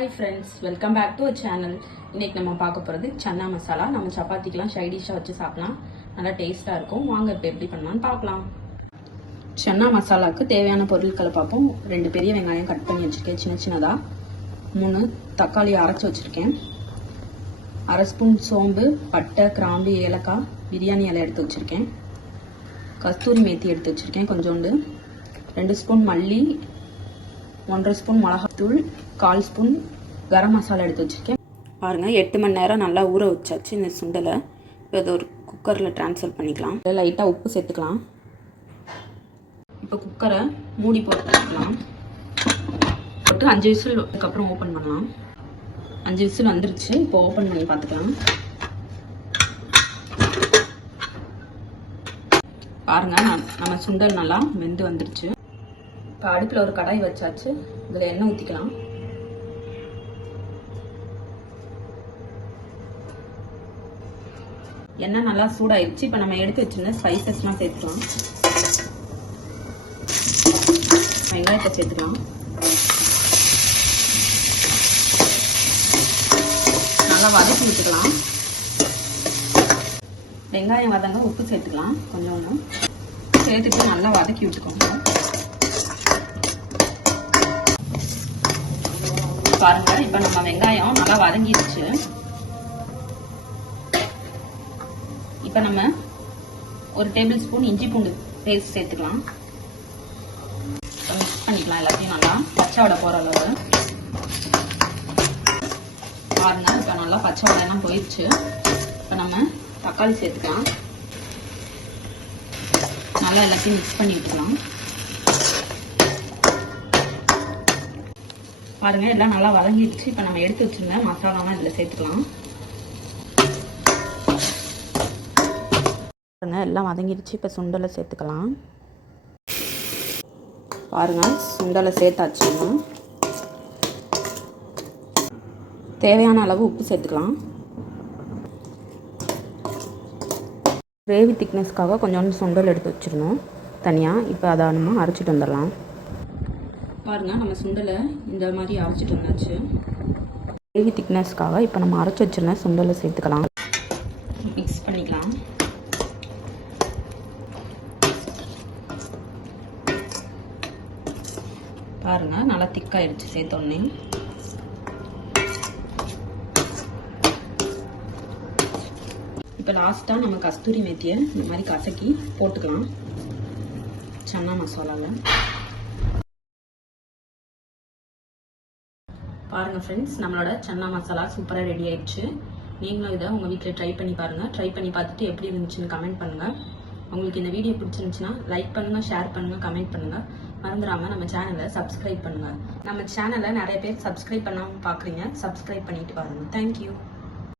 Hi friends, welcome back to our channel. இன்னைக்கு நம்ம பார்க்க போறது சன்னா மசாலா. நம்ம சப்பாத்திக்குலாம் சைட் டிஷ்ஷா வச்சு சாப்பிடலாம். நல்லா டேஸ்டா இருக்கும். வாங்க இப்போ எப்படி பண்ணலாம்னு பார்க்கலாம். சன்னா மசாலாக்கு தேவையான பொருட்களை பார்ப்போம். 2 பெரிய வெங்காயம் கட் பண்ணி வச்சிருக்கேன் சின்ன சின்னதா. 3 தக்காளி அரைச்சு வச்சிருக்கேன். 1/2 ஸ்பூன் சோம்பு, பட்டை, கிராம்பு, ஏலக்காய், பிரியாணி இலை எடுத்து வச்சிருக்கேன். கஸ்தூரி மேத்தி எடுத்து வச்சிருக்கேன் கொஞ்சோண்டு. 2 ஸ்பூன் மல்லி, 1/2 ஸ்பூன் மிளகாத்தூள், 1/4 ஸ்பூன் கரம் மசாலா எடுத்து வச்சுருக்கேன். பாருங்கள் 8 மணி நேரம் நல்லா ஊற வச்சாச்சு இந்த சுண்டலை. இப்போ இது ஒரு குக்கரில் ட்ரான்ஸ்ஃபர் பண்ணிக்கலாம். லைட்டாக உப்பு சேர்த்துக்கலாம். இப்போ குக்கரை மூடி போட்டுக்கலாம். போட்டு 5 விசில் அதுக்கப்புறம் ஓப்பன் பண்ணலாம். 5 விசில் வந்துருச்சு. இப்போ ஓப்பன் பண்ணி பார்த்துக்கலாம். பாருங்கள் நம்ம சுண்டல் நல்லா வெந்து வந்துருச்சு. இப்போ அடுப்பில் ஒரு கடாய் வச்சாச்சு. இதில் எண்ணெய் ஊற்றிக்கலாம். எண்ணெய் நல்லா சூடாயிடுச்சு. இப்போ நம்ம எடுத்து வச்சிருந்த ஸ்பைசஸ்லாம் சேர்த்துக்கலாம். வெங்காயத்தை சேர்த்துக்கலாம். நல்லா வதக்கி விட்டுக்கலாம். வெங்காயம் வதங்க உப்பு சேர்த்துக்கலாம். கொஞ்சம் சேர்த்துட்டு நல்லா வதக்கி விட்டுக்கோங்க. பாருங்க இப்போ நம்ம வெங்காயம் நல்லா வதங்கிடுச்சு. இப்போ நம்ம 1 டேபிள் ஸ்பூன் இஞ்சி பூண்டு பேஸ்ட் சேர்த்துக்கலாம். மிக்ஸ் பண்ணிக்கலாம் எல்லாத்தையும் நல்லா பச்சை வடை போகிற அளவு. பாருங்க இப்போ நல்லா பச்சை வடையெல்லாம் போயிடுச்சு. இப்போ நம்ம தக்காளி சேர்த்துக்கலாம். நல்லா எல்லாத்தையும் மிக்ஸ் பண்ணி விட்டுக்கலாம். பாருங்க எல்லாம் நல்லா வதங்கிடுச்சு. இப்போ நம்ம எடுத்து வச்சிருந்த மசாலாலாம் இதில் சேர்த்துக்கலாம். பாருங்க எல்லாம் வதங்கிடுச்சு. இப்போ சுண்டலை சேர்த்துக்கலாம். பாருங்க சுண்டலை சேர்த்தாச்சுன்னா தேவையான அளவு உப்பு சேர்த்துக்கலாம். கிரேவி திக்னஸ்க்காக கொஞ்சோண்டு சுண்டல் எடுத்து வச்சிருந்தோம் தனியாக. இப்போ அதை நம்ம அரைச்சிட்டு வந்துடலாம். பாருங்க நம்ம சுண்டலை இந்த மாதிரி அரைச்சிட்டு வந்தாச்சு. கிரேவி திக்னஸ்க்காக இப்போ நம்ம அரைச்சி வச்சிருந்த சுண்டலை சேர்த்துக்கலாம். மிக்ஸ் பண்ணிக்கலாம். பாருங்க நல்லா திக்காயிடுச்சு சேர்த்தோடனே. இப்போ லாஸ்ட்டாக நம்ம கஸ்தூரி மேத்தியை இந்த மாதிரி கசக்கி போட்டுக்கலாம் சன்னா மசாலாவில். பாருங்கள் ஃப்ரெண்ட்ஸ், நம்மளோட சன்னா மசாலா சூப்பராக ரெடி ஆயிடுச்சு. நீங்களும் இதை உங்கள் வீட்டில் ட்ரை பண்ணி பாருங்கள். ட்ரை பண்ணி பார்த்துட்டு எப்படி இருந்துச்சுன்னு கமெண்ட் பண்ணுங்கள். உங்களுக்கு இந்த வீடியோ பிடிச்சிருந்துச்சுன்னா லைக் பண்ணுங்கள், ஷேர் பண்ணுங்கள், கமெண்ட் பண்ணுங்கள். மறந்துடாமல் நம்ம சேனலை சப்ஸ்கிரைப் பண்ணுங்கள். நம்ம சேனலை நிறைய பேர் சப்ஸ்கிரைப் பண்ணாமல் பார்க்குறீங்க. சப்ஸ்கிரைப் பண்ணிட்டு பாருங்கள். தேங்க்யூ.